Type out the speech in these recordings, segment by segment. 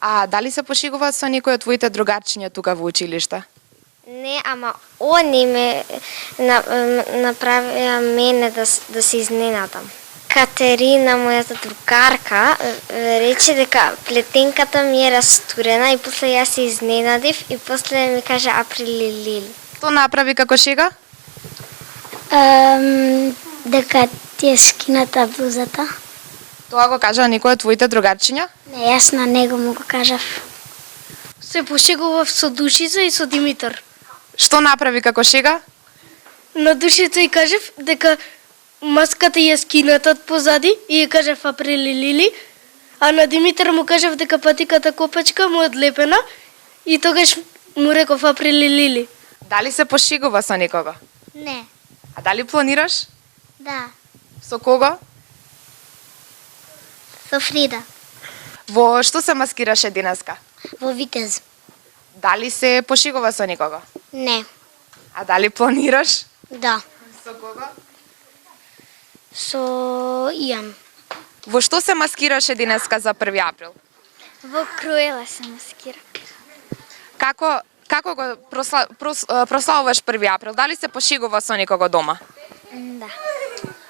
А дали се пошегува со некој од твоите другарчиња тука во училиште? Не, ама они ме направија мене да се изненадам. Катерина, мојата другарка, рече дека плетенката ми е растурена и после јас се изненадив и после ми каже априли лили. Тоа направи како шега? Дека ти е скината блузата. Тоа го кажа некој од твоите другарчиња? Не, јас на него му го кажав. Се пошегував со Душица и со Димитар. Што направи како шега? На Душица и кажев дека маската ја скината од позади и ја кажев априли лили, а на Димитар му кажев дека патиката копачка му е одлепена и тогаш му реков априли лили. Дали се пошегува со некого? Не. А дали планираш? Да. Со кого? Со Фрида. Во што се маскираше денеска? Во Витез. Дали се пошегува со некого? Не. А дали планираш? Да. Со кого? Со Ијан. Во што се маскираше денеска за 1 април? Во Круела се маскира. Како го прославуваш 1 април? Дали се пошегува со некого дома? Да.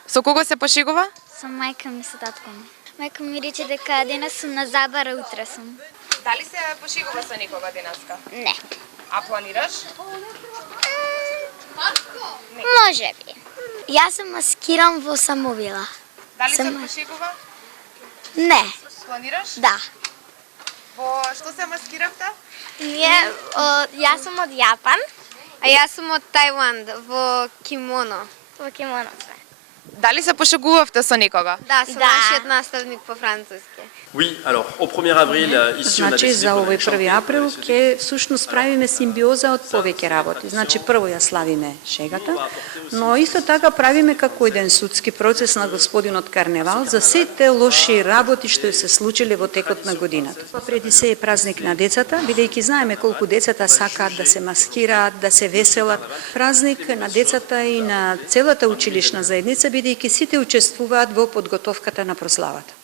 Со кого се пошегува? Со мајка ми, со татко ми. Мајка ми рече дека денес сум на забара, утре сум. Дали се пошегува со некого денеска? Не. А планираш? Може би. Јас се маскирам во Самовила. Дали се пошегува? Не. Планираш? Да. Во што се маскиравте? Јас сум од Јапан, а јас сум од Тајланд во кимоно. Во кимоно сме. Дали се пошегувавте со некого? Да, со нашиот наставник по француски. Oui, alors au 1er avril ici on a Значи décidé за овој 1 април ќе всушност правиме симбиоза од повеќе работи. Значи прво ја славиме шегата, но исто така правиме како еден судски процес на господинот Карневал за сите лоши работи што се случиле во текот на годината. Преди се е празник на децата, бидејќи знаеме колку децата сакаат да се маскираат, да се веселат. Празник на децата и на целата училишна заедница, бидејќи сите учествуваат во подготовката на прославата.